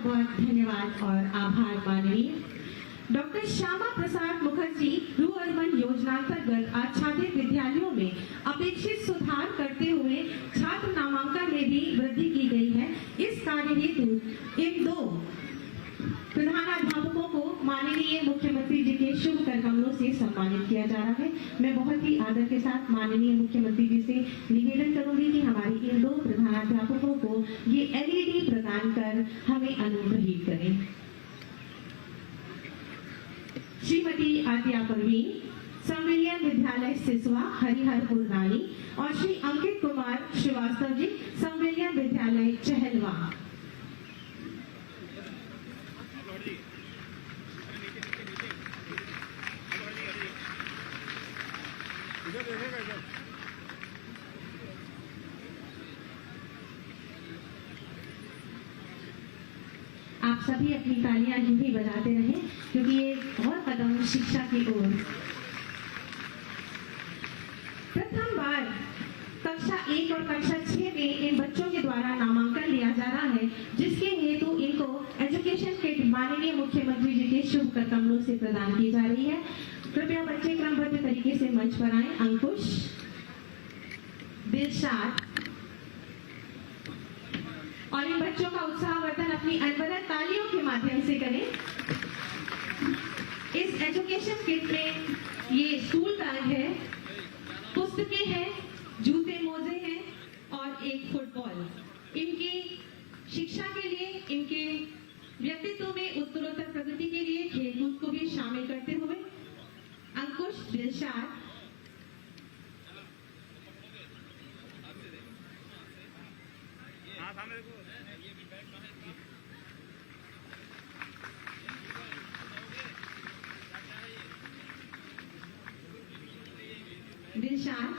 बहुत बहुत धन्यवाद और आभार माननीय doctor Shyama Prasad Mukherjee rural urban योजना अंतर्गत आच्छादित विद्यालयों में अपेक्षित सुधार करते हुए छात्र नामांकन में भी वृद्धि की गई है। इस कार्य हेतु इन दो प्रधानाध्यापकों को माननीय मुख्यमंत्री जी के शुभ कर कमलों से सम्मानित किया जा रहा है। मैं बहुत ही आदर के साथ माननीय मुख्यमंत्री जी से निवेदन करूंगी कि हमारी इन दो प्रधानाध्यापकों को ये LED प्रदान कर हमें अनुग्रहित करें। श्रीमती आद्या परवीन, संविलियन विद्यालय सिसवा हरिहरपुर रानी और श्री अंकित कुमार श्रीवास्तव जी, संविलियन विद्यालय चहलवा। आप सभी अपनी तालियां यूं ही बजाते रहें क्योंकि ये और कदम शिक्षा की ओर। प्रथम बार कक्षा 1 और कक्षा 6 में इन बच्चों के द्वारा नामांकन लिया जा रहा है, जिसके हेतु इनको एजुकेशन किट माननीय मुख्यमंत्री जी के शुभ कर कमलों से प्रदान की जा रही है। कृपया बच्चे क्रमबद्ध तरीके से मंच पर आए। अंकुश, दिलशाद और इन बच्चों का उत्साहवर्धन अपनी अनवरत तालियों के माध्यम से करें। इस एजुकेशन किट में ये स्कूल बैग है, पुस्तकें हैं, जूते मोजे हैं और एक फुटबॉल। इनकी शिक्षा के लिए, इनके व्यक्तित्व में उत्तरोत्तर प्रगति के लिए खेलकूद को भी शामिल करते हुए अंकुश, दिलशाद, दिलशाद,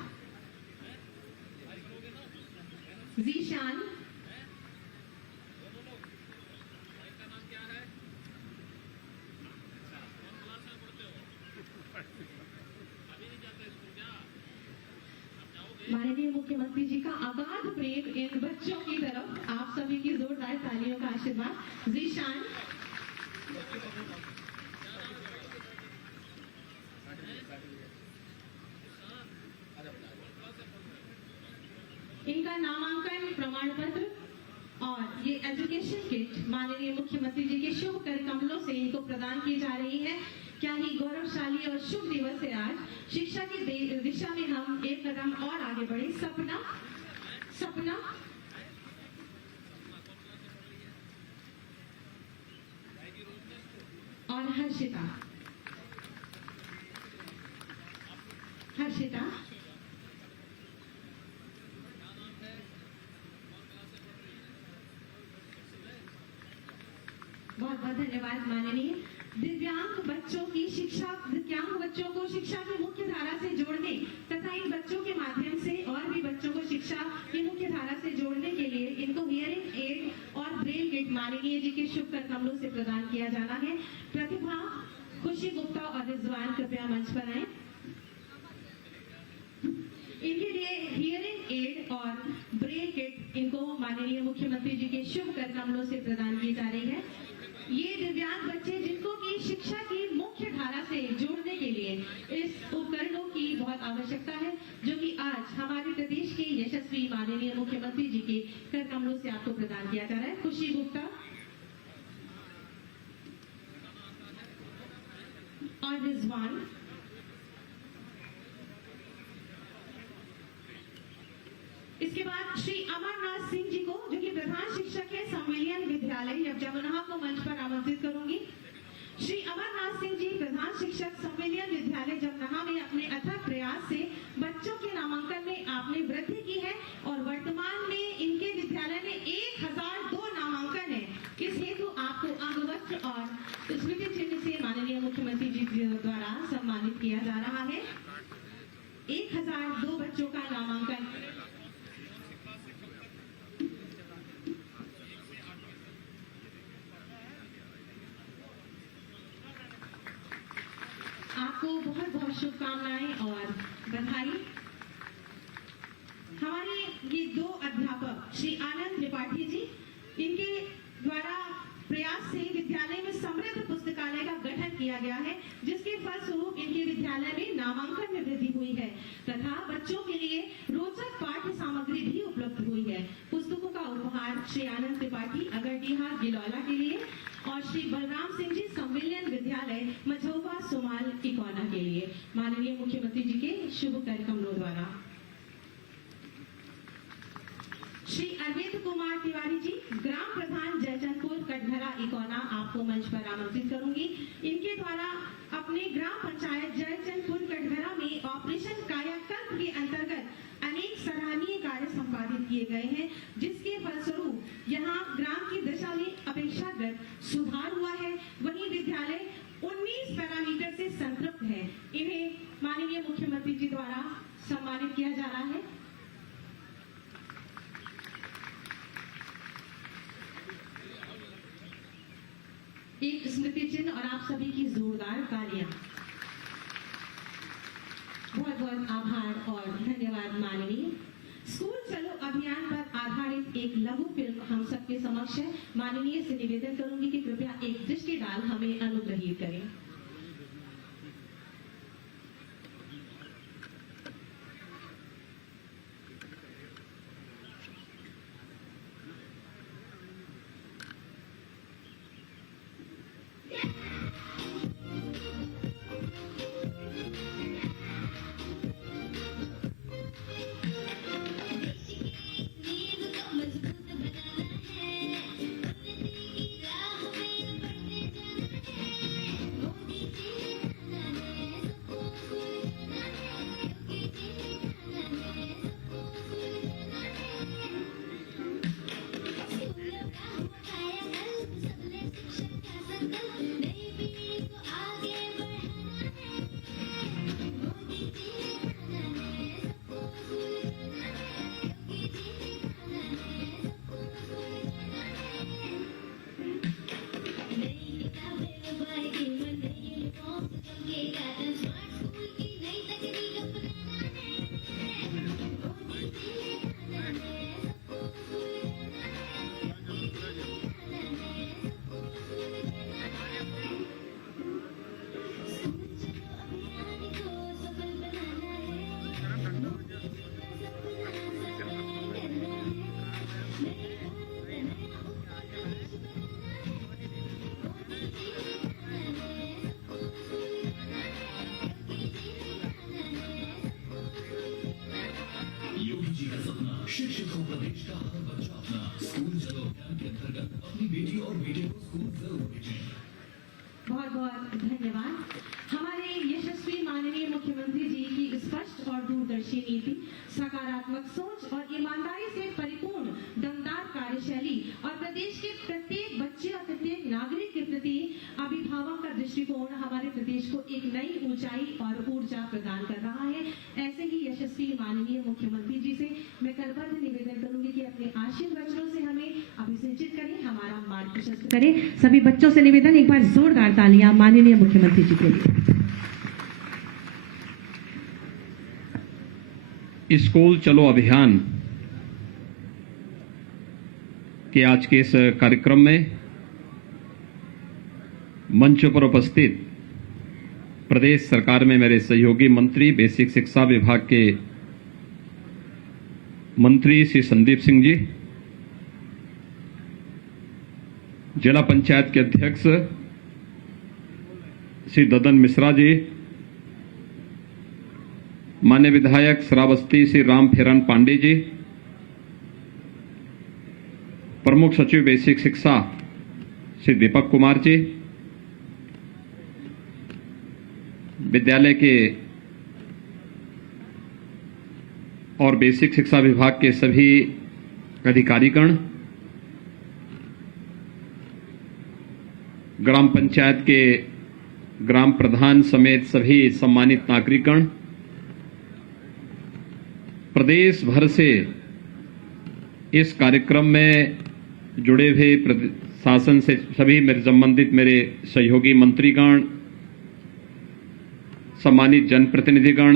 जीशान, माननीय मुख्यमंत्री जी का अगाध प्रेम इन बच्चों की तरफ, आप सभी की जोरदार तालियों का आशीर्वाद। जीशान, इनका नामांकन प्रमाण पत्र और ये एजुकेशन किट माननीय मुख्यमंत्री जी के शुभ कर कमलों से इनको प्रदान की जा रही है। क्या ही गौरवशाली और शुभ दिवस है आज। शिक्षा की दिशा में हम एक कदम और आगे बढ़े। सपना, सपना, और हर्षिता, हर्षिता, बहुत बहुत धन्यवाद माननीय। दिव्यांग बच्चों की शिक्षा, दिव्यांग बच्चों को शिक्षा की मुख्य धारा से जोड़ने तथा इन बच्चों के माध्यम से और भी बच्चों को शिक्षा की मुख्य धारा से जोड़ने के लिए इनको हियरिंग एड और ब्रेल किट माननीय जी के शुभ कर कमलों से प्रदान किया जाना है। प्रतिभा, खुशी गुप्ता और रिजवान कृपया मंच पर आए। इनके लिए हियरिंग एड और ब्रेल किट इनको माननीय मुख्यमंत्री जी के शुभ कर कमलों से प्रदान की जा रही है। ये दिव्यांग बच्चे जिनको की शिक्षा की मुख्य धारा से जोड़ने के लिए इस उपकरणों की बहुत आवश्यकता है, जो कि आज हमारे प्रदेश के यशस्वी माननीय मुख्यमंत्री जी के कर कमलों से आपको प्रदान किया जा रहा है। खुशी गुप्ता और रिजवान, इसके बाद श्री अमरनाथ सिंह जी को, जो कि प्रधान शिक्षक है संविलियन विद्यालय जमुना को मंच पर आमंत्रित करूंगी। श्री अमरनाथ सिंह जी प्रधान शिक्षक संविलियन विद्यालय जमुना में अपने अथक प्रयास से बच्चों के नामांकन में आपने वृद्धि की है और वर्तमान में इनके विद्यालय में 1002 नामांकन है। इस हेतु आपको अंगवस्त्र और स्मृति चिन्ह से माननीय मुख्यमंत्री जी द्वारा सम्मानित किया जा रहा है। 1002 बच्चों का नामांकन। आपको बहुत बहुत शुभकामनाएं और बधाई। हमारे ये दो अध्यापक श्री आनंद त्रिपाठी जी, इनके द्वारा श्री अरविंद कुमार तिवारी जी, ग्राम प्रधान जयचंदपुर कटघरा इकोना, आपको मंच पर आमंत्रित करूंगी। इनके द्वारा अपने ग्राम पंचायत जयचंदपुर कटघरा में ऑपरेशन कायाकल्प के अंतर्गत अनेक सराहनीय कार्य संपादित किए गए हैं, जिसके फलस्वरूप यहाँ ग्राम की दशा में अपेक्षाकृत सुधार हुआ है। वहीं विद्यालय 19 पैरामीटर से संतृप्त है। इन्हें माननीय मुख्यमंत्री जी द्वारा सम्मानित किया जा रहा है। एक स्मृति चिन्ह और आप सभी की जोरदार तालियां। बहुत बहुत आभार और धन्यवाद माननीय। स्कूल चलो अभियान पर आधारित एक लघु फिल्म हम सबके समक्ष है। माननीय से निवेदन करूंगी कि कृपया एक दृष्टि डाल हमें अनुग्रहित करें। शिक्षक को प्रदेश का हर बच्चा अपना। स्कूल चलो अभियान के अंतर्गत अपनी बेटी और बेटे को स्कूल जरूर भेजें। बहुत बहुत धन्यवाद। हमारे यशस्वी माननीय मुख्यमंत्री जी की स्पष्ट और दूरदर्शी नीति, सकारात्मक सोच और ईमानदारी से परिपूर्ण दमदार कार्यशैली और प्रदेश के प्रत्येक बच्चे और प्रत्येक नागरिक के प्रति अभिभावक का दृष्टिकोण हमारे प्रदेश को एक नई ऊंचाई और ऊर्जा प्रदान कर रहा है। ऐसे ही यशस्वी माननीय मुख्यमंत्री जी से मैं करबद्ध निवेदन करूंगी कि अपने आशीर्वचनों से हमें अभिषेचित करें, हमारा मार्ग प्रशस्त करें। सभी बच्चों से निवेदन, एक बार जोरदार तालियां माननीय मुख्यमंत्री जी के लिए। स्कूल चलो अभियान के आज के इस कार्यक्रम में मंच पर उपस्थित प्रदेश सरकार में मेरे सहयोगी मंत्री, बेसिक शिक्षा विभाग के मंत्री श्री संदीप सिंह जी, जिला पंचायत के अध्यक्ष श्री ददन मिश्रा जी, मान्य विधायक श्रावस्ती श्री राम फेरन पांडे जी, प्रमुख सचिव बेसिक शिक्षा श्री दीपक कुमार जी, विद्यालय के और बेसिक शिक्षा विभाग के सभी अधिकारीगण, ग्राम पंचायत के ग्राम प्रधान समेत सभी सम्मानित नागरिकगण, प्रदेश भर से इस कार्यक्रम में जुड़े हुए शासन से सभी मेरे संबंधित मेरे सहयोगी मंत्रीगण, सम्मानित जनप्रतिनिधिगण,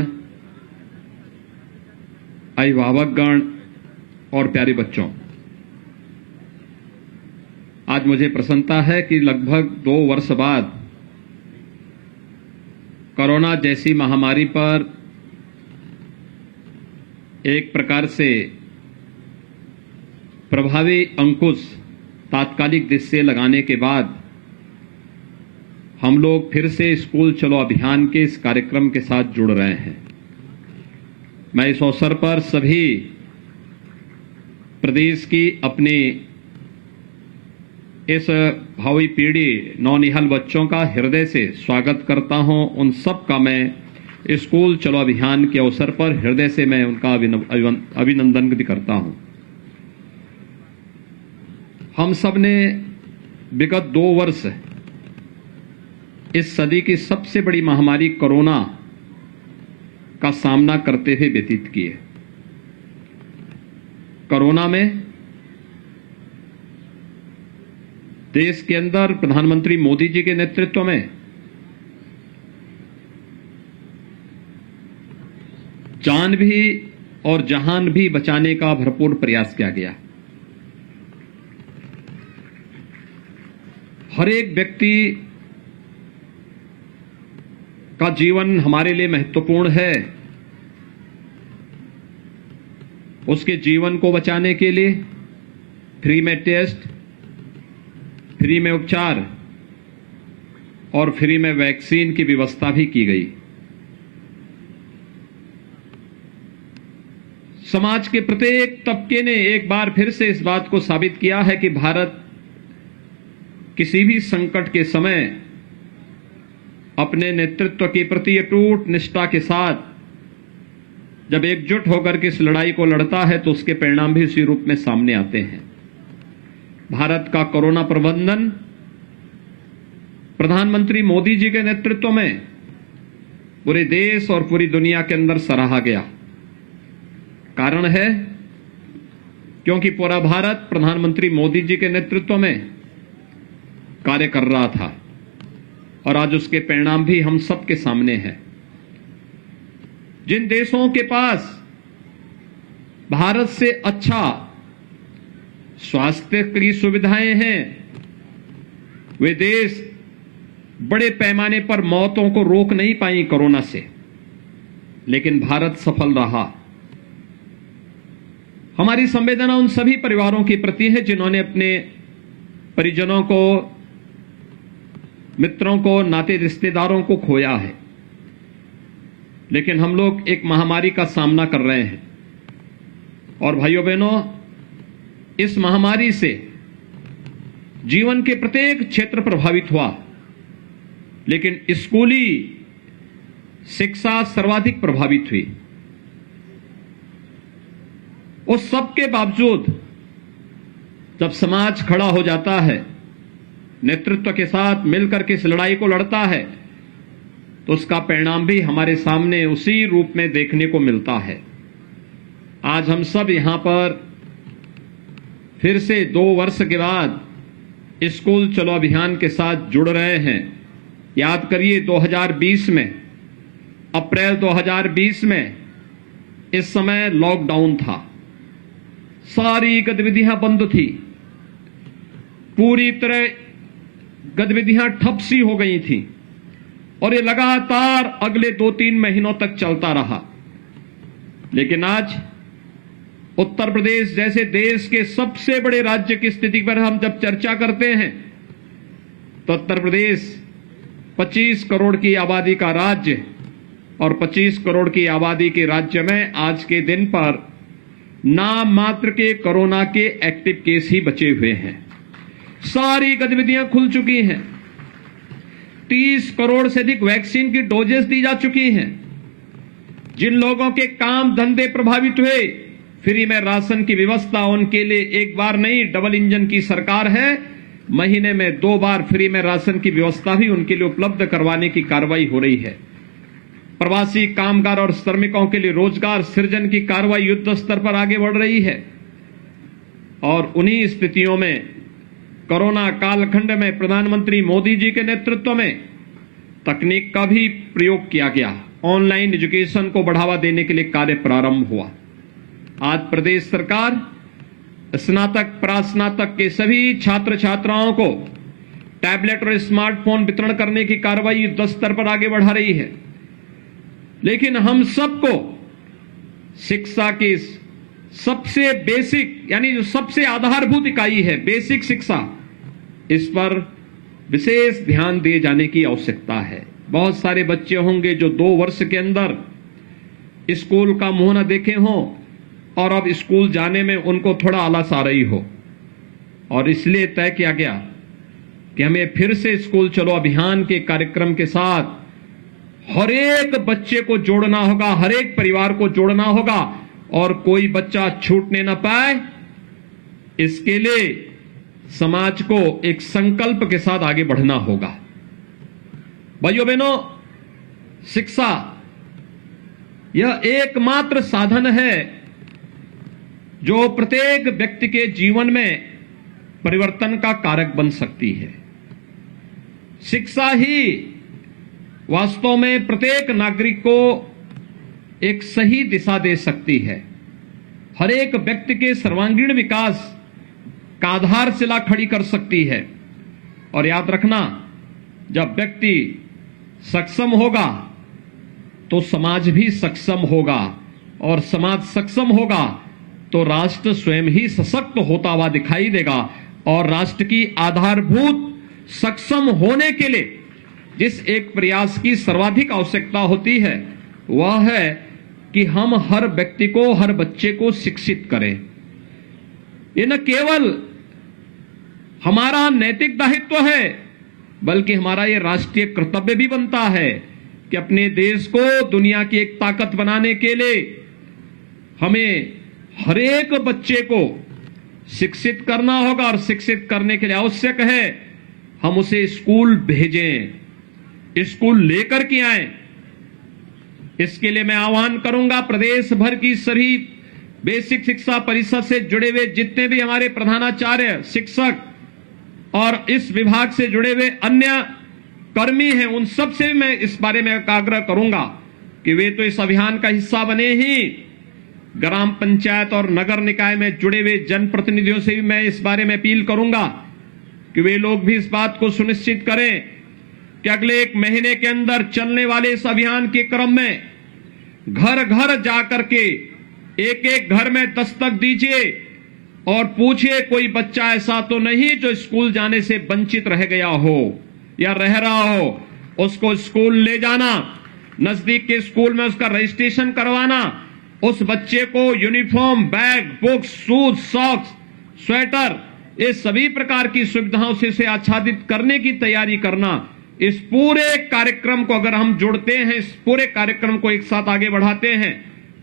अभिभावकगण और प्यारे बच्चों, आज मुझे प्रसन्नता है कि लगभग 2 वर्ष बाद कोरोना जैसी महामारी पर एक प्रकार से प्रभावी अंकुश तात्कालिक दृष्टि से लगाने के बाद हम लोग फिर से स्कूल चलो अभियान के इस कार्यक्रम के साथ जुड़ रहे हैं। मैं इस अवसर पर सभी प्रदेश की अपनी इस भावी पीढ़ी नौनिहाल बच्चों का हृदय से स्वागत करता हूं। उन सब का मैं स्कूल चलो अभियान के अवसर पर हृदय से मैं उनका अभिनंदन भी करता हूं। हम सब ने विगत 2 वर्ष इस सदी की सबसे बड़ी महामारी कोरोना का सामना करते हुए व्यतीत किए। कोरोना में देश के अंदर प्रधानमंत्री मोदी जी के नेतृत्व में जान भी और जहान भी बचाने का भरपूर प्रयास किया गया। हर एक व्यक्ति का जीवन हमारे लिए महत्वपूर्ण है। उसके जीवन को बचाने के लिए फ्री में टेस्ट, फ्री में उपचार और फ्री में वैक्सीन की व्यवस्था भी की गई। समाज के प्रत्येक तबके ने एक बार फिर से इस बात को साबित किया है कि भारत किसी भी संकट के समय अपने नेतृत्व के प्रति अटूट निष्ठा के साथ जब एकजुट होकर के इस लड़ाई को लड़ता है तो उसके परिणाम भी उसी रूप में सामने आते हैं। भारत का कोरोना प्रबंधन प्रधानमंत्री मोदी जी के नेतृत्व में पूरे देश और पूरी दुनिया के अंदर सराहा गया। कारण है क्योंकि पूरा भारत प्रधानमंत्री मोदी जी के नेतृत्व में कार्य कर रहा था और आज उसके परिणाम भी हम सबके सामने हैं। जिन देशों के पास भारत से अच्छा स्वास्थ्य की सुविधाएं हैं वे देश बड़े पैमाने पर मौतों को रोक नहीं पाई कोरोना से, लेकिन भारत सफल रहा। हमारी संवेदना उन सभी परिवारों के प्रति है जिन्होंने अपने परिजनों को, मित्रों को, नाते रिश्तेदारों को खोया है। लेकिन हम लोग एक महामारी का सामना कर रहे हैं और भाइयों बहनों, इस महामारी से जीवन के प्रत्येक क्षेत्र प्रभावित हुआ, लेकिन स्कूली शिक्षा सर्वाधिक प्रभावित हुई। उस सब के बावजूद जब समाज खड़ा हो जाता है, नेतृत्व के साथ मिलकर के इस लड़ाई को लड़ता है, तो उसका परिणाम भी हमारे सामने उसी रूप में देखने को मिलता है। आज हम सब यहां पर फिर से 2 वर्ष के बाद स्कूल चलो अभियान के साथ जुड़ रहे हैं। याद करिए 2020 में, अप्रैल 2020 में इस समय लॉकडाउन था, सारी गतिविधियां बंद थी, पूरी तरह गतिविधियां ठप सी हो गई थी और ये लगातार अगले 2-3 महीनों तक चलता रहा। लेकिन आज उत्तर प्रदेश जैसे देश के सबसे बड़े राज्य की स्थिति पर हम जब चर्चा करते हैं तो उत्तर प्रदेश 25 करोड़ की आबादी का राज्य और 25 करोड़ की आबादी के राज्य में आज के दिन पर नाम मात्र के कोरोना के एक्टिव केस ही बचे हुए हैं। सारी गतिविधियां खुल चुकी हैं, 30 करोड़ से अधिक वैक्सीन की डोजेस दी जा चुकी हैं। जिन लोगों के काम धंधे प्रभावित हुए, फ्री में राशन की व्यवस्था उनके लिए एक बार नहीं, डबल इंजन की सरकार है, महीने में 2 बार फ्री में राशन की व्यवस्था भी उनके लिए उपलब्ध करवाने की कार्रवाई हो रही है। प्रवासी कामगार और श्रमिकों के लिए रोजगार सृजन की कार्रवाई युद्ध स्तर पर आगे बढ़ रही है। और उन्हीं स्थितियों में कोरोना कालखंड में प्रधानमंत्री मोदी जी के नेतृत्व में तकनीक का भी प्रयोग किया गया। ऑनलाइन एजुकेशन को बढ़ावा देने के लिए कार्य प्रारंभ हुआ। आज प्रदेश सरकार स्नातक प्रास्नातक के सभी छात्र छात्राओं को टैबलेट और स्मार्टफोन वितरण करने की कार्रवाई युद्ध स्तर पर आगे बढ़ा रही है। लेकिन हम सबको शिक्षा की सबसे बेसिक यानी जो सबसे आधारभूत इकाई है बेसिक शिक्षा, इस पर विशेष ध्यान दिए जाने की आवश्यकता है। बहुत सारे बच्चे होंगे जो 2 वर्ष के अंदर स्कूल का मुंह न देखे हों, और अब स्कूल जाने में उनको थोड़ा आलस आ रही हो, और इसलिए तय किया गया कि हमें फिर से स्कूल चलो अभियान के कार्यक्रम के साथ हर एक बच्चे को जोड़ना होगा, हर एक परिवार को जोड़ना होगा और कोई बच्चा छूटने न पाए। इसके लिए समाज को एक संकल्प के साथ आगे बढ़ना होगा। भाइयों बहनों, शिक्षा यह एकमात्र साधन है जो प्रत्येक व्यक्ति के जीवन में परिवर्तन का कारक बन सकती है। शिक्षा ही वास्तव में प्रत्येक नागरिक को एक सही दिशा दे सकती है, हर एक व्यक्ति के सर्वांगीण विकास का आधारशिला खड़ी कर सकती है। और याद रखना, जब व्यक्ति सक्षम होगा तो समाज भी सक्षम होगा, और समाज सक्षम होगा तो राष्ट्र स्वयं ही सशक्त होता हुआ दिखाई देगा। और राष्ट्र की आधारभूत सक्षम होने के लिए जिस एक प्रयास की सर्वाधिक आवश्यकता होती है वह है कि हम हर व्यक्ति को, हर बच्चे को शिक्षित करें। ये न केवल हमारा नैतिक दायित्व है बल्कि हमारा ये राष्ट्रीय कर्तव्य भी बनता है कि अपने देश को दुनिया की एक ताकत बनाने के लिए हमें हर एक बच्चे को शिक्षित करना होगा। और शिक्षित करने के लिए आवश्यक है हम उसे स्कूल भेजें, स्कूल लेकर के आए। इसके लिए मैं आह्वान करूंगा प्रदेश भर की सभी बेसिक शिक्षा परिषद से जुड़े हुए जितने भी हमारे प्रधानाचार्य, शिक्षक और इस विभाग से जुड़े हुए अन्य कर्मी हैं, उन सब से भी मैं इस बारे में आग्रह करूंगा कि वे तो इस अभियान का हिस्सा बने ही, ग्राम पंचायत और नगर निकाय में जुड़े हुए जनप्रतिनिधियों से भी मैं इस बारे में अपील करूंगा कि वे लोग भी इस बात को सुनिश्चित करें कि अगले 1 महीने के अंदर चलने वाले इस अभियान के क्रम में घर घर जाकर के एक एक घर में दस्तक दीजिए और पूछिए कोई बच्चा ऐसा तो नहीं जो स्कूल जाने से वंचित रह गया हो या रह रहा हो। उसको स्कूल ले जाना, नजदीक के स्कूल में उसका रजिस्ट्रेशन करवाना, उस बच्चे को uniform, bag, books, shoes, socks, sweater, ये सभी प्रकार की सुविधाओं से इसे आच्छादित करने की तैयारी करना। इस पूरे कार्यक्रम को अगर हम जोड़ते हैं, इस पूरे कार्यक्रम को एक साथ आगे बढ़ाते हैं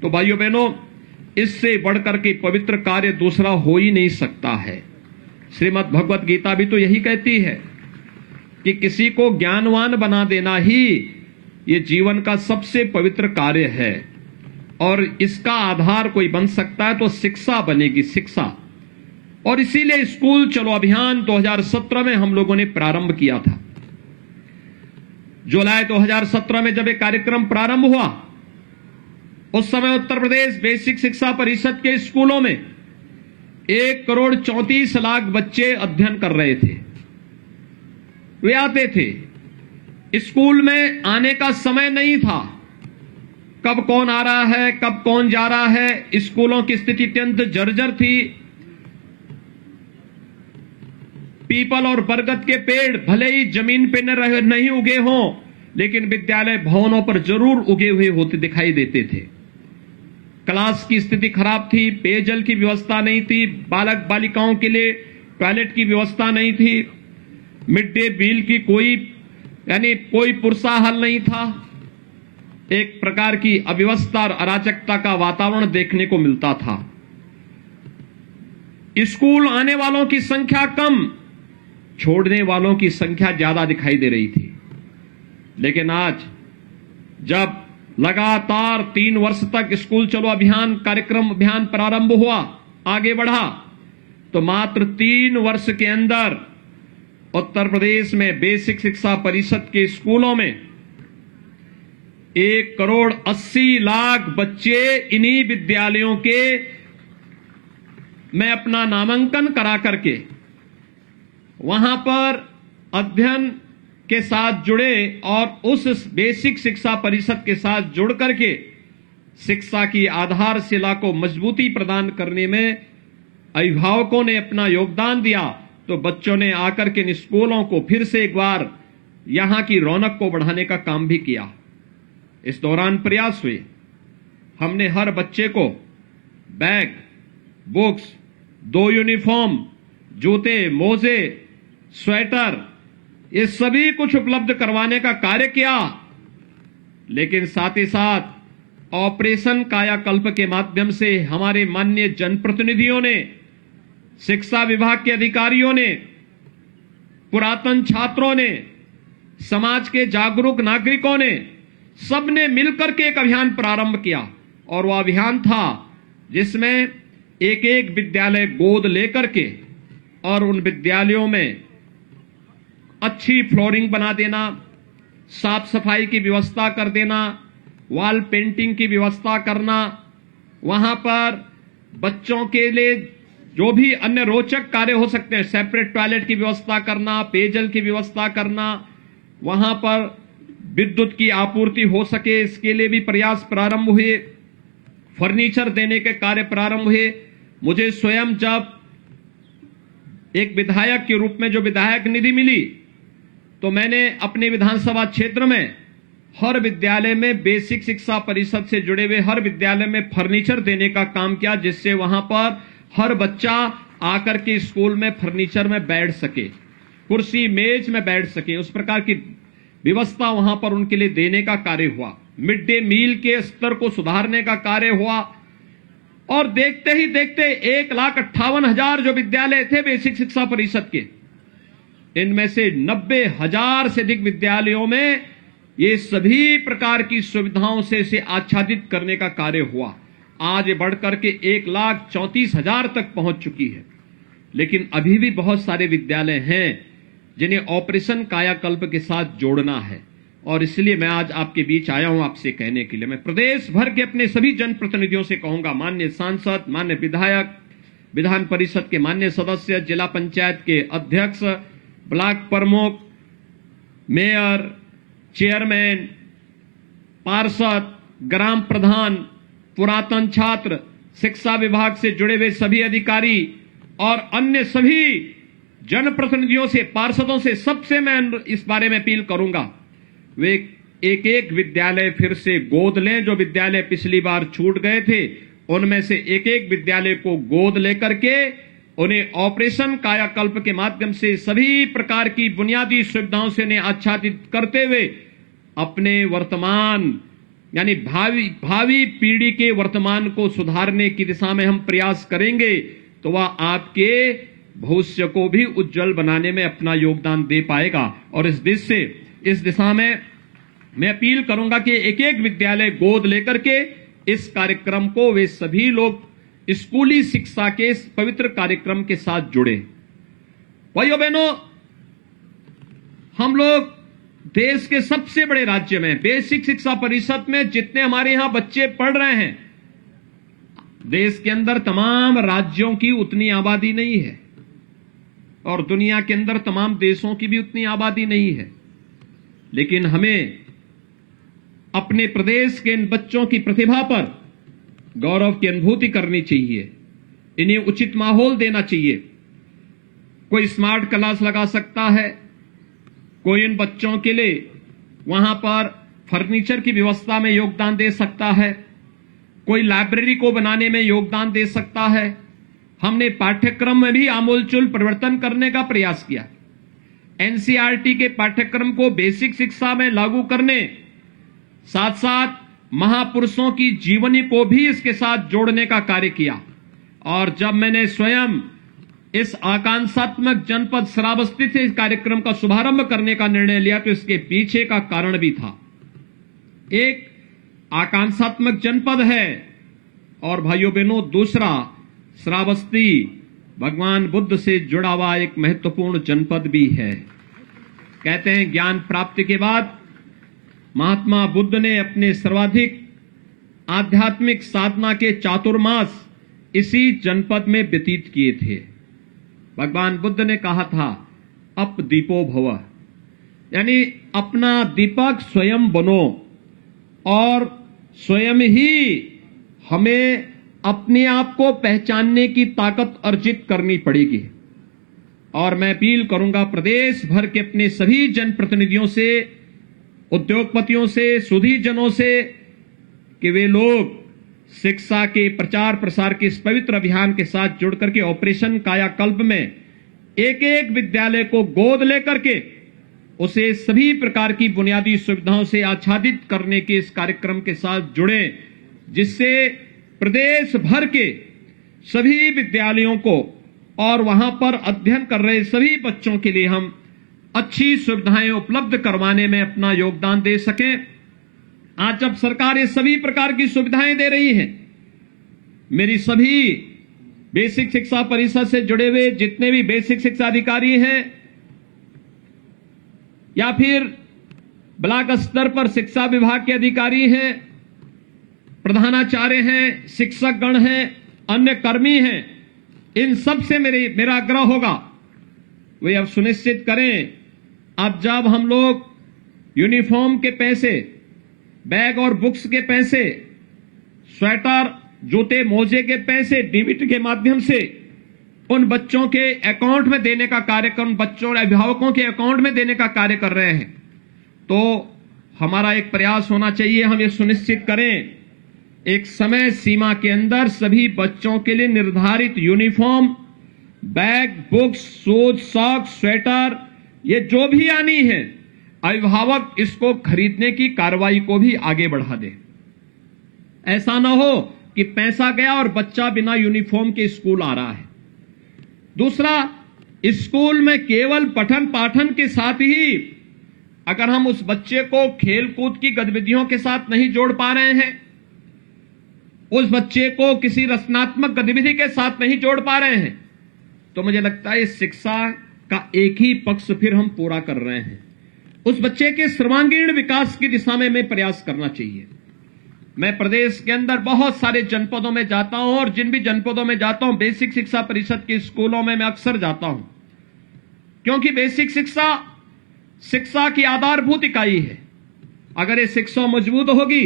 तो भाइयों बहनों, इससे बढ़कर के पवित्र कार्य दूसरा हो ही नहीं सकता है। श्रीमद् भगवत गीता भी तो यही कहती है कि किसी को ज्ञानवान बना देना ही ये जीवन का सबसे पवित्र कार्य है, और इसका आधार कोई बन सकता है तो शिक्षा बनेगी, शिक्षा। और इसीलिए स्कूल चलो अभियान 2017 में हम लोगों ने प्रारंभ किया था। जुलाई 2017 में जब एक कार्यक्रम प्रारंभ हुआ, उस समय उत्तर प्रदेश बेसिक शिक्षा परिषद के स्कूलों में 1,34,00,000 बच्चे अध्ययन कर रहे थे। वे आते थे, स्कूल में आने का समय नहीं था, कब कौन आ रहा है, कब कौन जा रहा है। स्कूलों की स्थिति अत्यंत जर्जर थी। पीपल और बरगद के पेड़ भले ही जमीन पे नहीं उगे हों, लेकिन विद्यालय भवनों पर जरूर उगे हुए होते दिखाई देते थे। क्लास की स्थिति खराब थी, पेयजल की व्यवस्था नहीं थी, बालक बालिकाओं के लिए टॉयलेट की व्यवस्था नहीं थी, मिड डे मील की कोई पुरसा हल नहीं था। एक प्रकार की अव्यवस्था और अराजकता का वातावरण देखने को मिलता था। स्कूल आने वालों की संख्या कम, छोड़ने वालों की संख्या ज्यादा दिखाई दे रही थी। लेकिन आज जब लगातार 3 वर्ष तक स्कूल चलो अभियान प्रारंभ हुआ, आगे बढ़ा, तो मात्र 3 वर्ष के अंदर उत्तर प्रदेश में बेसिक शिक्षा परिषद के स्कूलों में 1,80,00,000 बच्चे इन्हीं विद्यालयों के में अपना नामांकन करा करके वहां पर अध्ययन के साथ जुड़े और उस बेसिक शिक्षा परिषद के साथ जुड़ करके शिक्षा की आधारशिला को मजबूती प्रदान करने में अभिभावकों ने अपना योगदान दिया। तो बच्चों ने आकर के इन स्कूलों को फिर से एक बार यहां की रौनक को बढ़ाने का काम भी किया। इस दौरान प्रयास हुए, हमने हर बच्चे को बैग, बुक्स, 2 यूनिफॉर्म, जूते, मोजे, स्वेटर, ये सभी कुछ उपलब्ध करवाने का कार्य किया। लेकिन साथ ही साथ ऑपरेशन कायाकल्प के माध्यम से हमारे माननीय जनप्रतिनिधियों ने, शिक्षा विभाग के अधिकारियों ने, पुरातन छात्रों ने, समाज के जागरूक नागरिकों ने, सबने मिलकर के एक अभियान प्रारंभ किया। और वह अभियान था जिसमें एक एक विद्यालय गोद लेकर के और उन विद्यालयों में अच्छी फ्लोरिंग बना देना, साफ सफाई की व्यवस्था कर देना, वॉल पेंटिंग की व्यवस्था करना, वहां पर बच्चों के लिए जो भी अन्य रोचक कार्य हो सकते हैं, सेपरेट टॉयलेट की व्यवस्था करना, पेयजल की व्यवस्था करना, वहां पर विद्युत की आपूर्ति हो सके इसके लिए भी प्रयास प्रारंभ हुए, फर्नीचर देने के कार्य प्रारंभ हुए। मुझे स्वयं जब एक विधायक के रूप में जो विधायक निधि मिली तो मैंने अपने विधानसभा क्षेत्र में हर विद्यालय में बेसिक शिक्षा परिषद से जुड़े हुए हर विद्यालय में फर्नीचर देने का काम किया, जिससे वहां पर हर बच्चा आकर के स्कूल में फर्नीचर में बैठ सके, कुर्सी मेज में बैठ सके, उस प्रकार की व्यवस्था वहां पर उनके लिए देने का कार्य हुआ। मिड डे मील के स्तर को सुधारने का कार्य हुआ। और देखते ही देखते 1,58,000 जो विद्यालय थे बेसिक शिक्षा परिषद के, इनमें से 90,000 से अधिक विद्यालयों में ये सभी प्रकार की सुविधाओं से इसे आच्छादित करने का कार्य हुआ। आज ये बढ़कर के 1,34,000 तक पहुंच चुकी है। लेकिन अभी भी बहुत सारे विद्यालय हैं जिन्हें ऑपरेशन कायाकल्प के साथ जोड़ना है। और इसलिए मैं आज आपके बीच आया हूं आपसे कहने के लिए। मैं प्रदेश भर के अपने सभी जनप्रतिनिधियों से कहूंगा, माननीय सांसद, माननीय विधायक, विधान परिषद के माननीय सदस्य, जिला पंचायत के अध्यक्ष, ब्लॉक प्रमुख, मेयर, चेयरमैन, पार्षद, ग्राम प्रधान, पुरातन छात्र, शिक्षा विभाग से जुड़े हुए सभी अधिकारी और अन्य सभी जनप्रतिनिधियों से, पार्षदों से, सबसे मैं इस बारे में अपील करूंगा, वे एक एक विद्यालय फिर से गोद लें। जो विद्यालय पिछली बार छूट गए थे उनमें से एक एक विद्यालय को गोद लेकर के उन्हें ऑपरेशन कायाकल्प के माध्यम से सभी प्रकार की बुनियादी सुविधाओं से उन्हें आच्छादित करते हुए अपने वर्तमान यानी भावी पीढ़ी के वर्तमान को सुधारने की दिशा में हम प्रयास करेंगे तो वह आपके भविष्य को भी उज्जवल बनाने में अपना योगदान दे पाएगा। और इस दिशा में मैं अपील करूंगा कि एक एक विद्यालय गोद लेकर के इस कार्यक्रम को वे सभी लोग स्कूली शिक्षा के इस पवित्र कार्यक्रम के साथ जुड़े। भाइयों बहनों, हम लोग देश के सबसे बड़े राज्य में बेसिक शिक्षा परिषद में जितने हमारे यहां बच्चे पढ़ रहे हैं, देश के अंदर तमाम राज्यों की उतनी आबादी नहीं है और दुनिया के अंदर तमाम देशों की भी उतनी आबादी नहीं है। लेकिन हमें अपने प्रदेश के इन बच्चों की प्रतिभा पर गौरव की अनुभूति करनी चाहिए, इन्हें उचित माहौल देना चाहिए। कोई स्मार्ट क्लास लगा सकता है, कोई इन बच्चों के लिए वहां पर फर्नीचर की व्यवस्था में योगदान दे सकता है, कोई लाइब्रेरी को बनाने में योगदान दे सकता है। हमने पाठ्यक्रम में भी आमूलचूल परिवर्तन करने का प्रयास किया। एनसीईआरटी के पाठ्यक्रम को बेसिक शिक्षा में लागू करने, साथ साथ महापुरुषों की जीवनी को भी इसके साथ जोड़ने का कार्य किया। और जब मैंने स्वयं इस आकांक्षात्मक जनपद श्रावस्ती से इस कार्यक्रम का शुभारंभ करने का निर्णय लिया तो इसके पीछे का कारण भी था। एक आकांक्षात्मक जनपद है और भाइयों बहनों दूसरा श्रावस्ती भगवान बुद्ध से जुड़ा हुआ एक महत्वपूर्ण जनपद भी है। कहते हैं ज्ञान प्राप्ति के बाद महात्मा बुद्ध ने अपने सर्वाधिक आध्यात्मिक साधना के चातुर्मास इसी जनपद में व्यतीत किए थे। भगवान बुद्ध ने कहा था अप दीपो भव, यानी अपना दीपक स्वयं बनो और स्वयं ही हमें अपने आप को पहचानने की ताकत अर्जित करनी पड़ेगी। और मैं अपील करूंगा प्रदेश भर के अपने सभी जनप्रतिनिधियों से, उद्योगपतियों से, सुधीजनों से कि वे लोग शिक्षा के प्रचार प्रसार के इस पवित्र अभियान के साथ जुड़ करके ऑपरेशन कायाकल्प में एक एक विद्यालय को गोद लेकर के उसे सभी प्रकार की बुनियादी सुविधाओं से आच्छादित करने के इस कार्यक्रम के साथ जुड़े, जिससे प्रदेश भर के सभी विद्यालयों को और वहां पर अध्ययन कर रहे सभी बच्चों के लिए हम अच्छी सुविधाएं उपलब्ध करवाने में अपना योगदान दे सकें। आज जब सरकार ये सभी प्रकार की सुविधाएं दे रही है, मेरी सभी बेसिक शिक्षा परिषद से जुड़े हुए जितने भी बेसिक शिक्षा अधिकारी हैं या फिर ब्लॉक स्तर पर शिक्षा विभाग के अधिकारी हैं, प्रधानाचार्य हैं, शिक्षक गण हैं, अन्य कर्मी हैं, इन सब से मेरा आग्रह होगा वे अब सुनिश्चित करें, अब जब हम लोग यूनिफॉर्म के पैसे, बैग और बुक्स के पैसे, स्वेटर, जूते, मोजे के पैसे डीबीटी के माध्यम से उन बच्चों के अकाउंट में देने का कार्यक्रम, बच्चों और अभिभावकों के अकाउंट में देने का कार्य कर रहे हैं, तो हमारा एक प्रयास होना चाहिए, हम ये सुनिश्चित करें एक समय सीमा के अंदर सभी बच्चों के लिए निर्धारित uniform, bag, books, shoes, socks, sweater, ये जो भी आनी है, अभिभावक इसको खरीदने की कार्रवाई को भी आगे बढ़ा दे। ऐसा ना हो कि पैसा गया और बच्चा बिना यूनिफॉर्म के स्कूल आ रहा है। दूसरा, स्कूल में केवल पठन पाठन के साथ ही अगर हम उस बच्चे को खेल कूद की गतिविधियों के साथ नहीं जोड़ पा रहे हैं, उस बच्चे को किसी रचनात्मक गतिविधि के साथ नहीं जोड़ पा रहे हैं, तो मुझे लगता है इस शिक्षा का एक ही पक्ष फिर हम पूरा कर रहे हैं। उस बच्चे के सर्वांगीण विकास की दिशा में हमें प्रयास करना चाहिए। मैं प्रदेश के अंदर बहुत सारे जनपदों में जाता हूं और जिन भी जनपदों में जाता हूं बेसिक शिक्षा परिषद के स्कूलों में मैं अक्सर जाता हूं, क्योंकि बेसिक शिक्षा की आधारभूत इकाई है। अगर ये शिक्षा मजबूत होगी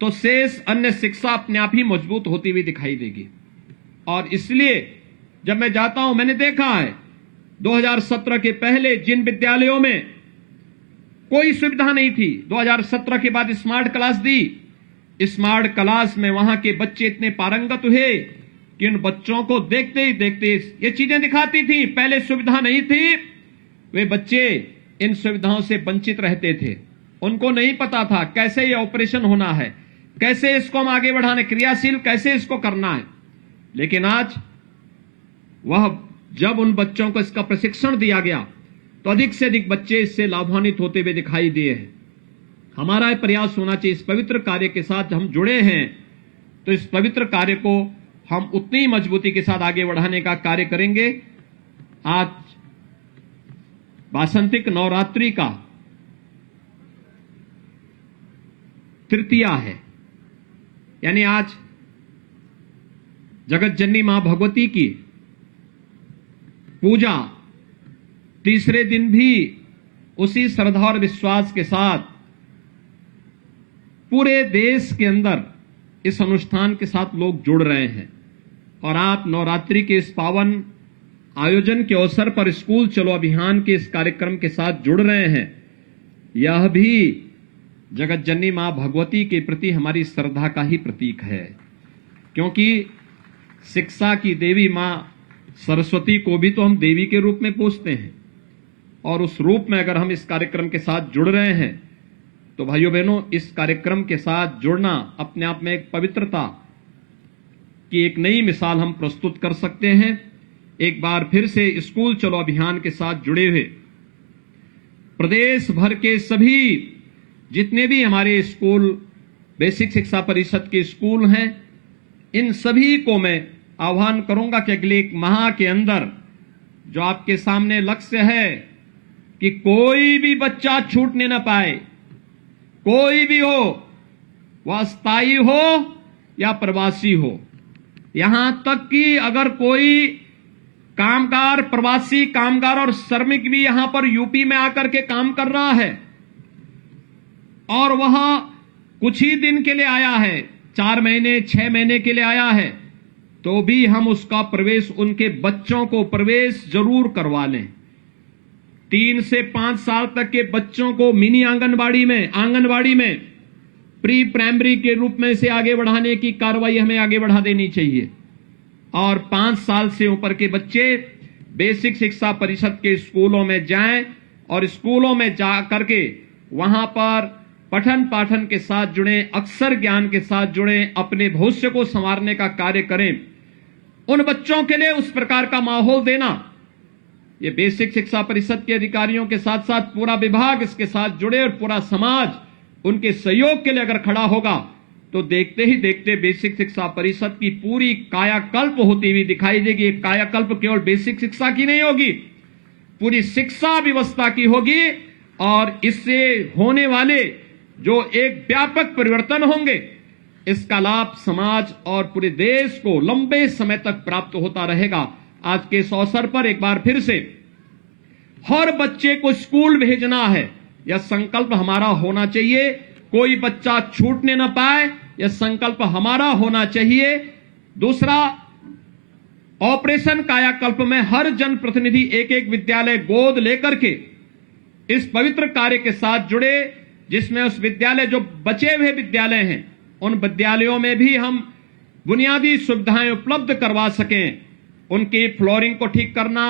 तो शेष अन्य शिक्षा अपने आप ही मजबूत होती हुई दिखाई देगी। और इसलिए जब मैं जाता हूं, मैंने देखा है 2017 के पहले जिन विद्यालयों में कोई सुविधा नहीं थी, 2017 के बाद स्मार्ट क्लास दी, स्मार्ट क्लास में वहां के बच्चे इतने पारंगत हुए कि उन बच्चों को देखते ही देखते ये चीजें दिखाती थी। पहले सुविधा नहीं थी, वे बच्चे इन सुविधाओं से वंचित रहते थे, उनको नहीं पता था कैसे ये ऑपरेशन होना है, कैसे इसको हम आगे बढ़ाने, क्रियाशील कैसे इसको करना है। लेकिन आज वह जब उन बच्चों को इसका प्रशिक्षण दिया गया तो अधिक से अधिक बच्चे इससे लाभान्वित होते हुए दिखाई दिए हैं। हमारा प्रयास होना चाहिए, इस पवित्र कार्य के साथ हम जुड़े हैं तो इस पवित्र कार्य को हम उतनी मजबूती के साथ आगे बढ़ाने का कार्य करेंगे। आज वासंतिक नवरात्रि का तृतीया है, यानी आज जगत जननी मां भगवती की पूजा तीसरे दिन भी उसी श्रद्धा और विश्वास के साथ पूरे देश के अंदर इस अनुष्ठान के साथ लोग जुड़ रहे हैं। और आप नवरात्रि के इस पावन आयोजन के अवसर पर स्कूल चलो अभियान के इस कार्यक्रम के साथ जुड़ रहे हैं, यह भी जगत जननी मां भगवती के प्रति हमारी श्रद्धा का ही प्रतीक है। क्योंकि शिक्षा की देवी मां सरस्वती को भी तो हम देवी के रूप में पूजते हैं, और उस रूप में अगर हम इस कार्यक्रम के साथ जुड़ रहे हैं तो भाइयों बहनों, इस कार्यक्रम के साथ जुड़ना अपने आप में एक पवित्रता की एक नई मिसाल हम प्रस्तुत कर सकते हैं। एक बार फिर से स्कूल चलो अभियान के साथ जुड़े हुए प्रदेश भर के सभी जितने भी हमारे स्कूल, बेसिक शिक्षा परिषद के स्कूल हैं, इन सभी को मैं आह्वान करूंगा कि अगले एक माह के अंदर जो आपके सामने लक्ष्य है कि कोई भी बच्चा छूटने न पाए, कोई भी हो, वह स्थायी हो या प्रवासी हो, यहां तक कि अगर कोई कामगार, प्रवासी कामगार और श्रमिक भी यहां पर यूपी में आकर के काम कर रहा है और वह कुछ ही दिन के लिए आया है, 4 महीने 6 महीने के लिए आया है, तो भी हम उसका प्रवेश, उनके बच्चों को प्रवेश जरूर करवा लें। 3 से 5 साल तक के बच्चों को मिनी आंगनबाड़ी में प्री प्राइमरी के रूप में इसे आगे बढ़ाने की कार्रवाई हमें आगे बढ़ा देनी चाहिए और 5 साल से ऊपर के बच्चे बेसिक शिक्षा परिषद के स्कूलों में जाएं और स्कूलों में जा करके वहां पर पठन पाठन के साथ जुड़े, अक्षर ज्ञान के साथ जुड़े, अपने भविष्य को संवारने का कार्य करें। उन बच्चों के लिए उस प्रकार का माहौल देना, ये बेसिक शिक्षा परिषद के अधिकारियों के साथ साथ पूरा विभाग इसके साथ जुड़े और पूरा समाज उनके सहयोग के लिए अगर खड़ा होगा तो देखते ही देखते बेसिक शिक्षा परिषद की पूरी कायाकल्प होती हुई दिखाई देगी। एक कायाकल्प केवल बेसिक शिक्षा की नहीं होगी, पूरी शिक्षा व्यवस्था की होगी और इससे होने वाले जो एक व्यापक परिवर्तन होंगे इसका लाभ समाज और पूरे देश को लंबे समय तक प्राप्त होता रहेगा। आज के इस अवसर पर एक बार फिर से हर बच्चे को स्कूल भेजना है, यह संकल्प हमारा होना चाहिए। कोई बच्चा छूटने न पाए, यह संकल्प हमारा होना चाहिए। दूसरा, ऑपरेशन कायाकल्प में हर जनप्रतिनिधि एक एक विद्यालय गोद लेकर के इस पवित्र कार्य के साथ जुड़े, जिसमें उस विद्यालय जो बचे हुए विद्यालय हैं उन विद्यालयों में भी हम बुनियादी सुविधाएं उपलब्ध करवा सकें। उनकी फ्लोरिंग को ठीक करना,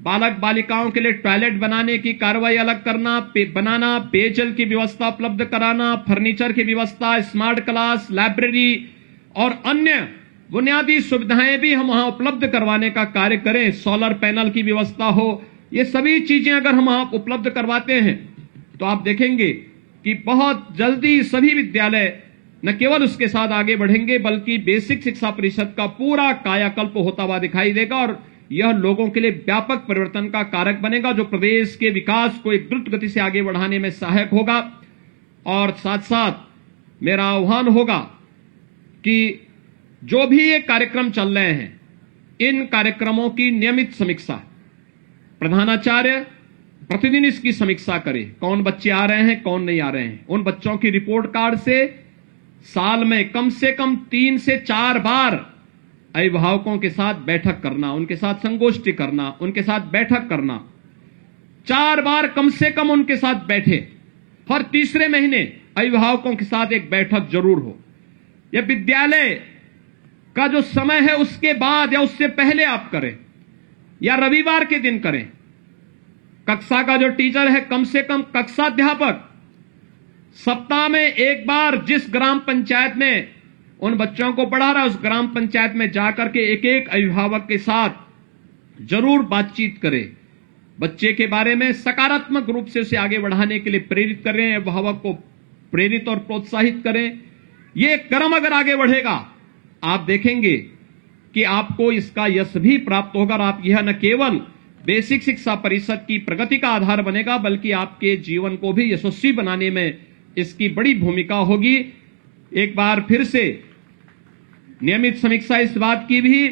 बालक बालिकाओं के लिए टॉयलेट बनाने की कार्रवाई अलग करना, बनाना, पेयजल की व्यवस्था उपलब्ध कराना, फर्नीचर की व्यवस्था, स्मार्ट क्लास, लाइब्रेरी और अन्य बुनियादी सुविधाएं भी हम वहां उपलब्ध करवाने का कार्य करें। सोलर पैनल की व्यवस्था हो, ये सभी चीजें अगर हम वहां उपलब्ध करवाते हैं तो आप देखेंगे कि बहुत जल्दी सभी विद्यालय न केवल उसके साथ आगे बढ़ेंगे बल्कि बेसिक शिक्षा परिषद का पूरा कायाकल्प होता हुआ दिखाई देगा और यह लोगों के लिए व्यापक परिवर्तन का कारक बनेगा जो प्रदेश के विकास को एक द्रुत गति से आगे बढ़ाने में सहायक होगा। और साथ साथ मेरा आह्वान होगा कि जो भी ये कार्यक्रम चल रहे हैं इन कार्यक्रमों की नियमित समीक्षा, प्रधानाचार्य प्रतिदिन इसकी समीक्षा करे, कौन बच्चे आ रहे हैं कौन नहीं आ रहे हैं। उन बच्चों की रिपोर्ट कार्ड से साल में कम से कम 3 से 4 बार अभिभावकों के साथ बैठक करना, उनके साथ संगोष्ठी करना, उनके साथ बैठक करना, 4 बार कम से कम उनके साथ बैठे। हर तीसरे महीने अभिभावकों के साथ एक बैठक जरूर हो। यह विद्यालय का जो समय है उसके बाद या उससे पहले आप करें या रविवार के दिन करें। कक्षा का जो टीचर है, कम से कम कक्षाध्यापक सप्ताह में एक बार जिस ग्राम पंचायत में उन बच्चों को पढ़ा रहा है उस ग्राम पंचायत में जाकर के एक एक अभिभावक के साथ जरूर बातचीत करें, बच्चे के बारे में सकारात्मक रूप से उसे आगे बढ़ाने के लिए प्रेरित करें, अभिभावक को प्रेरित और प्रोत्साहित करें। ये क्रम अगर आगे बढ़ेगा आप देखेंगे कि आपको इसका यश भी प्राप्त होगा और आप यह न केवल बेसिक शिक्षा परिषद की प्रगति का आधार बनेगा बल्कि आपके जीवन को भी यशस्वी बनाने में इसकी बड़ी भूमिका होगी। एक बार फिर से नियमित समीक्षा इस बात की भी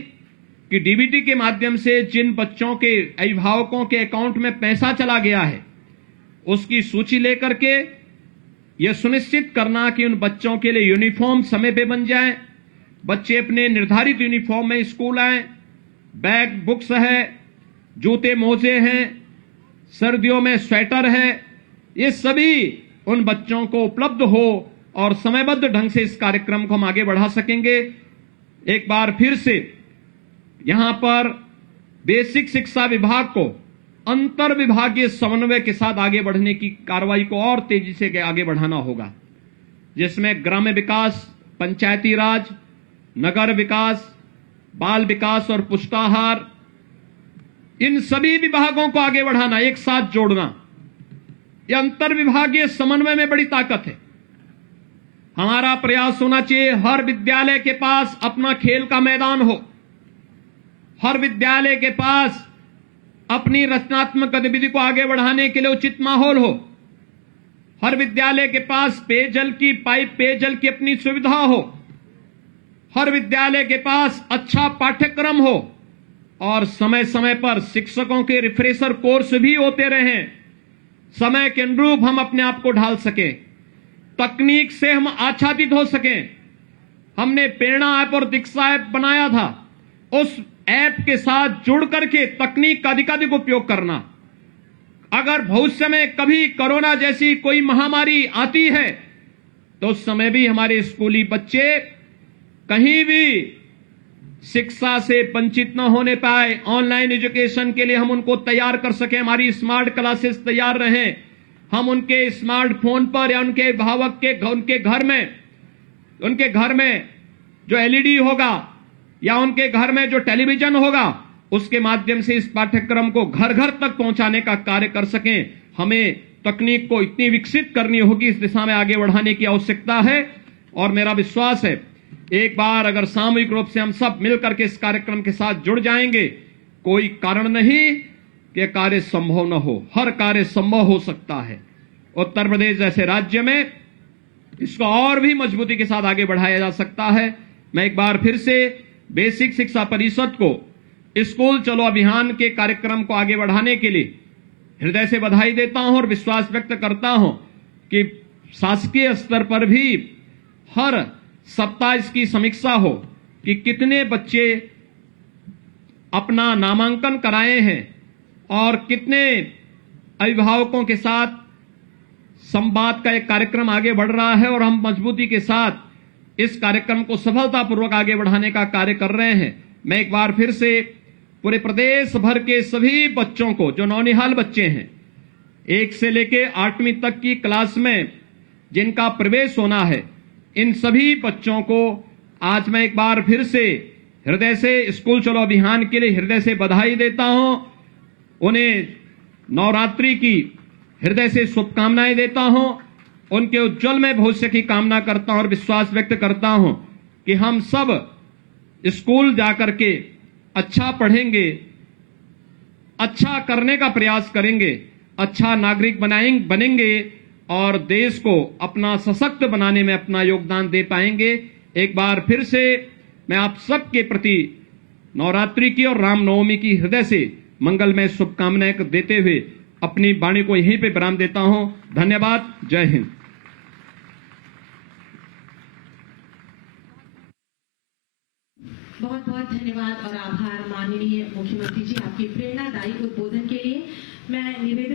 कि डीबीटी के माध्यम से जिन बच्चों के अभिभावकों के अकाउंट में पैसा चला गया है उसकी सूची लेकर के यह सुनिश्चित करना कि उन बच्चों के लिए यूनिफॉर्म समय पे बन जाए, बच्चे अपने निर्धारित यूनिफॉर्म में स्कूल आए, बैग बुक्स है, जूते मोजे हैं, सर्दियों में स्वेटर है, ये सभी उन बच्चों को उपलब्ध हो और समयबद्ध ढंग से इस कार्यक्रम को हम आगे बढ़ा सकेंगे। एक बार फिर से यहां पर बेसिक शिक्षा विभाग को अंतर विभागीय समन्वय के साथ आगे बढ़ने की कार्रवाई को और तेजी से आगे बढ़ाना होगा, जिसमें ग्राम्य विकास, पंचायती राज, नगर विकास, बाल विकास और पुष्टाहार, इन सभी विभागों को आगे बढ़ाना, एक साथ जोड़ना। यह अंतर विभागीय समन्वय में बड़ी ताकत है। हमारा प्रयास होना चाहिए हर विद्यालय के पास अपना खेल का मैदान हो, हर विद्यालय के पास अपनी रचनात्मक गतिविधि को आगे बढ़ाने के लिए उचित माहौल हो, हर विद्यालय के पास पेयजल की पेयजल की अपनी सुविधा हो, हर विद्यालय के पास अच्छा पाठ्यक्रम हो और समय समय पर शिक्षकों के रिफ्रेशर कोर्स भी होते रहें, समय के अनुरूप हम अपने आप को ढाल सकें, तकनीक से हम आच्छादित हो सकें। हमने प्रेरणा ऐप और दीक्षा ऐप बनाया था, उस ऐप के साथ जुड़ करके तकनीक का अधिकाधिक उपयोग करना। अगर भविष्य में कभी कोरोना जैसी कोई महामारी आती है तो उस समय भी हमारे स्कूली बच्चे कहीं भी शिक्षा से वंचित न होने पाए, ऑनलाइन एजुकेशन के लिए हम उनको तैयार कर सकें, हमारी स्मार्ट क्लासेस तैयार रहें, हम उनके स्मार्टफोन पर या उनके अभिभावक के उनके घर में जो एलईडी होगा या उनके घर में जो टेलीविजन होगा उसके माध्यम से इस पाठ्यक्रम को घर घर तक पहुंचाने का कार्य कर सकें। हमें तकनीक को इतनी विकसित करनी होगी, इस दिशा में आगे बढ़ाने की आवश्यकता है। और मेरा विश्वास है एक बार अगर सामूहिक रूप से हम सब मिलकर के इस कार्यक्रम के साथ जुड़ जाएंगे, कोई कारण नहीं कि कार्य संभव न हो, हर कार्य संभव हो सकता है। उत्तर प्रदेश जैसे राज्य में इसको और भी मजबूती के साथ आगे बढ़ाया जा सकता है। मैं एक बार फिर से बेसिक शिक्षा परिषद को स्कूल चलो अभियान के कार्यक्रम को आगे बढ़ाने के लिए हृदय से बधाई देता हूं और विश्वास व्यक्त करता हूं कि शासकीय स्तर पर भी हर सप्ताह इसकी समीक्षा हो कि कितने बच्चे अपना नामांकन कराए हैं और कितने अभिभावकों के साथ संवाद का एक कार्यक्रम आगे बढ़ रहा है और हम मजबूती के साथ इस कार्यक्रम को सफलतापूर्वक आगे बढ़ाने का कार्य कर रहे हैं। मैं एक बार फिर से पूरे प्रदेश भर के सभी बच्चों को, जो नौनिहाल बच्चे हैं 1 से लेके 8वीं तक की क्लास में जिनका प्रवेश होना है, इन सभी बच्चों को आज मैं एक बार फिर से हृदय से स्कूल चलो अभियान के लिए हृदय से बधाई देता हूं। उन्हें नवरात्रि की हृदय से शुभकामनाएं देता हूं, उनके उज्जवल भविष्य की कामना करता हूं और विश्वास व्यक्त करता हूं कि हम सब स्कूल जाकर के अच्छा पढ़ेंगे, अच्छा करने का प्रयास करेंगे, अच्छा नागरिक बनेंगे और देश को अपना सशक्त बनाने में अपना योगदान दे पाएंगे। एक बार फिर से मैं आप सबके प्रति नवरात्रि की और रामनवमी की हृदय से मंगलमय शुभकामनाएं देते हुए अपनी वाणी को यहीं पे विराम देता हूं। धन्यवाद। जय हिंद। बहुत बहुत धन्यवाद और आभार माननीय मुख्यमंत्री जी आपके प्रेरणादायी उद्बोधन के लिए। मैं निवेदन